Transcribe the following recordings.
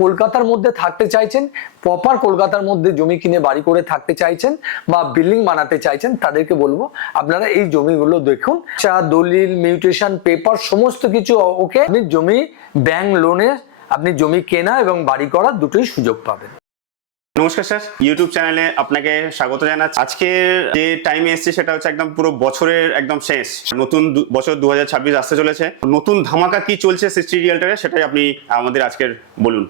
কলকাতার মধ্যে থাকতে চাইছেন, প্রপার কলকাতার মধ্যে জমি কিনে বাড়ি করে থাকতে চাইছেন বা বিল্ডিং বানাতে চাইছেন, তাদেরকে বলবো আপনারা এই জমিগুলো দেখুন। দলিল, মিউটেশন, পেপার সমস্ত কিছু ওকে। আপনি জমি ব্যাংক লোনে আপনি জমি কেনা এবং বাড়ি করার দুটোই সুযোগ পাবেন। নমস্কার স্যার, ইউটিউব চ্যানেলে আপনাকে স্বাগত জানাচ্ছি। আজকে যে টাইমে এসেছি সেটা হচ্ছে একদম পুরো বছরের একদম শেষ, নতুন বছর 2026 আসতে চলেছে। নতুন ধামাকা কি চলছে সৃষ্টি রিয়েলটারে, সেটাই আপনি আমাদের আজকের বলুন।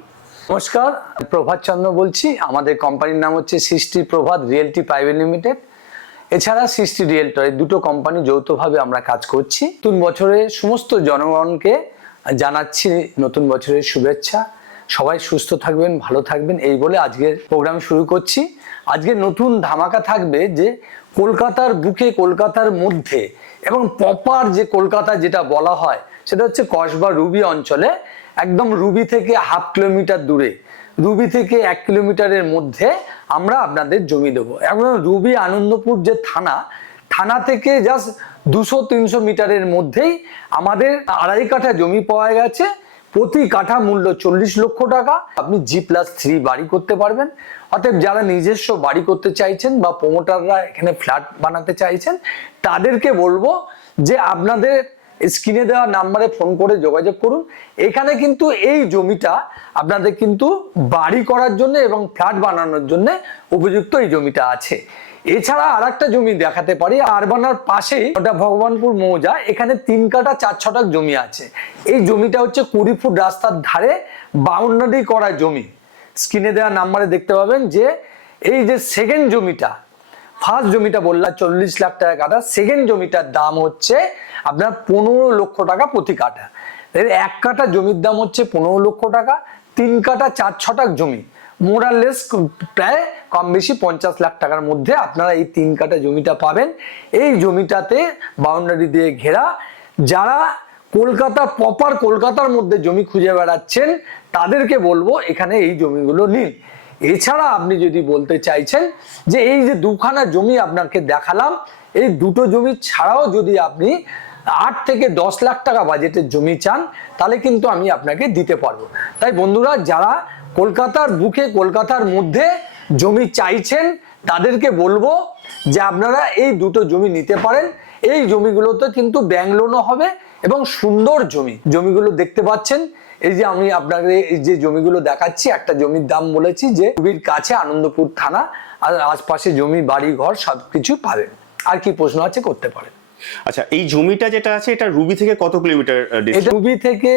নমস্কার, প্রভাত চন্দ্র বলছি। আমাদের কোম্পানির নাম হচ্ছে সৃষ্টি প্রভাত রিয়েলটি প্রাইভেট লিমিটেড। এছাড়া সৃষ্টি রিয়েলটার, দুটো কোম্পানি যৌথভাবে আমরা কাজ করছি। নতুন বছরে সমস্ত জনগণকে জানাচ্ছি নতুন বছরের শুভেচ্ছা। সবাই সুস্থ থাকবেন, ভালো থাকবেন, এই বলে আজকের প্রোগ্রাম শুরু করছি। আজকে নতুন ধামাকা থাকবে যে কলকাতার বুকে, কলকাতার মধ্যে এবং প্রপার যে কলকাতা যেটা বলা হয় সেটা হচ্ছে কসবা রুবি অঞ্চলে, একদম রুবি থেকে হাফ কিলোমিটার দূরে, রুবি থেকে 1 কিলোমিটারের মধ্যে আমরা আপনাদের জমি দেবো। এখন রুবি আনন্দপুর যে থানা থেকে জাস্ট 200-300 মিটারের মধ্যেই আমাদের 2.5 কাঠা জমি পাওয়া গেছে। প্রতি কাঠা মূল্য 40 লক্ষ টাকা। আপনি G+3 বাড়ি করতে পারবেন। অতএব যারা নিজস্ব বাড়ি করতে চাইছেন বা প্রমোটাররা এখানে ফ্ল্যাট বানাতে চাইছেন, তাদেরকে বলবো যে আপনাদের স্ক্রিনে দেওয়া নাম্বারে ফোন করে যোগাযোগ করুন। এখানে কিন্তু এই জমিটা আপনাদের কিন্তু বাড়ি করার জন্য এবং ফ্ল্যাট বানানোর জন্য উপযুক্ত এই জমিটা আছে। এছাড়া আরেকটা জমি দেখাতে পারি, আরবানার পাশেই, ওটা ভগবানপুর মৌজা, এখানে 3 কাঠা 4 ছটাক জমি আছে। এই জমিটা হচ্ছে 20 ফুট রাস্তার ধারে বাউন্ডারি করা জমি। স্ক্রিনে দেওয়া নাম্বারে দেখতে পাবেন যে এই যে সেকেন্ড জমিটা, ফার্স্ট জমিটা বললাম 40 লাখ টাকা কাঠা, সেকেন্ড জমিটার দাম হচ্ছে আপনার 15 লক্ষ টাকা প্রতি কাঠা। এর 1 কাঠা জমির দাম হচ্ছে 15 লক্ষ টাকা। 3 কাঠা 4 ছটাক জমি, মোরালেস প্রায় কম বেশি 50 লাখ টাকার মধ্যে আপনারা এই 3 কাঠা জমিটা পাবেন। এই জমিটাতে বাউন্ডারি দিয়ে ঘেরা। যারা কলকাতা, প্রপার কলকাতার মধ্যে জমি খুঁজে বেড়াচ্ছেন, তাদেরকে বলবো এখানে এই জমিগুলো নিন। এছাড়া আপনি যদি বলতে চাইছেন যে এই যে 2খানা জমি আপনাকে দেখালাম, এই দুটো জমি ছাড়াও যদি আপনি 8 থেকে 10 লাখ টাকা বাজেটের জমি চান, তাহলে কিন্তু আমি আপনাকে দিতে পারবো। তাই বন্ধুরা, যারা কলকাতার বুকে, কলকাতার মধ্যে জমি চাইছেন, তাদেরকে বলবো যে আপনারা এই দুটো জমি নিতে পারেন। এই জমিগুলোতে কিন্তু ব্যাংক লোনও হবে এবং সুন্দর জমিগুলো দেখতে পাচ্ছেন। এই যে আমি আপনাকে এই যে জমিগুলো দেখাচ্ছি, একটা জমির দাম বলেছি যে রুবির কাছে আনন্দপুর থানা, আর আশপাশে জমি, বাড়ি, ঘর সবকিছু পাবেন। আর কি প্রশ্ন আছে করতে পারেন। আচ্ছা, এই জমিটা যেটা আছে এটা রুবি থেকে কত কিলোমিটার? এটা রুবি থেকে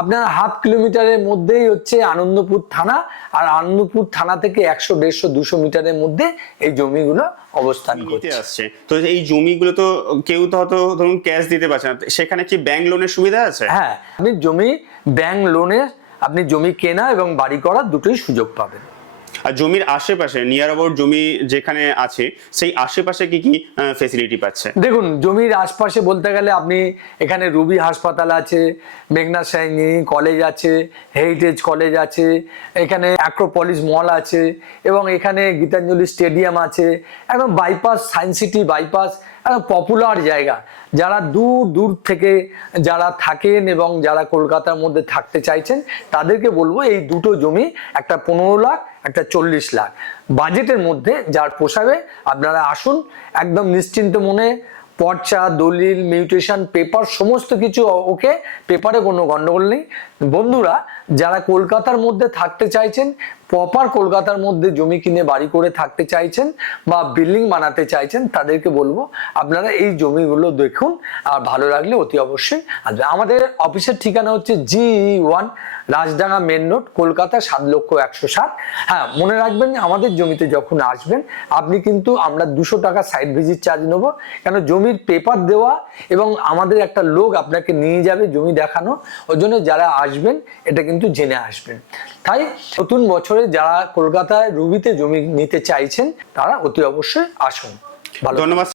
আপনার হাফ কিলোমিটারের মধ্যেই হচ্ছে আনন্দপুর থানা, আর আনন্দপুর থানা থেকে 100-150-200 মিটারের মধ্যে এই জমিগুলো অবস্থান করছে। তো এই জমিগুলো তো কেউ তো হয়তো ধরুন ক্যাশ দিতে পারছে না, সেখানে কি ব্যাংক লোনের সুবিধা আছে? হ্যাঁ, আপনি জমি ব্যাংক লোনে আপনি জমি কেনা এবং বাড়ি করার দুটোই সুযোগ পাবেন। আর জমির আশেপাশে, নিয়ার অ্যাবাউট জমি যেখানে আছে, সেই আশেপাশে কি কি ফ্যাসিলিটি পাচ্ছে? দেখুন, জমির আশপাশে বলতে গেলে আপনি এখানে রুবি হাসপাতাল আছে, মেঘনা সাইনি কলেজ আছে, হেরিটেজ কলেজ আছে, এখানে অ্যাক্রোপলিস মল আছে, এবং এখানে গীতাঞ্জলি স্টেডিয়াম আছে। একদম বাইপাস, সায়েন্স সিটি বাইপাস, একদম পপুলার জায়গা। যারা দূর দূর থেকে যারা থাকেন এবং যারা কলকাতার মধ্যে থাকতে চাইছেন, তাদেরকে বলবো এই দুটো জমি, একটা 15 লাখ, একটা 40 লাখ বাজেটের মধ্যে যার পোষাবে, আপনারা আসুন। একদম নিশ্চিন্ত মনে, পর্চা, দলিল, মিউটেশন, পেপার সমস্ত কিছু ওকে, পেপারে কোনো গন্ডগোল নেই। বন্ধুরা, যারা কলকাতার মধ্যে থাকতে চাইছেন, প্রপার কলকাতার মধ্যে জমি কিনে বাড়ি করে থাকতে চাইছেন বা বিল্ডিং বানাতে চাইছেন, তাদেরকে বলবো আপনারা এই জমিগুলো দেখুন। আর ভালো লাগলে অতি অবশ্যই আসবে। আমাদের অফিসের ঠিকানা হচ্ছে G1 Rajdanga main road, Kolkata 7,160,000। হ্যাঁ, মনে রাখবেন, আমাদের জমিতে যখন আসবেন আপনি কিন্তু আমরা 200 টাকা সাইট ভিজিট চার্জ নেবো, কেন জমির পেপার দেওয়া এবং আমাদের একটা লোক আপনাকে নিয়ে যাবে জমি দেখানো। ওই জন্য যারা আসবেন এটা কিন্তু জেনে আসবেন। তাই নতুন বছরে যারা কলকাতায় রুবিতে জমি নিতে চাইছেন, তারা অতি অবশ্যই আসুন। ধন্যবাদ।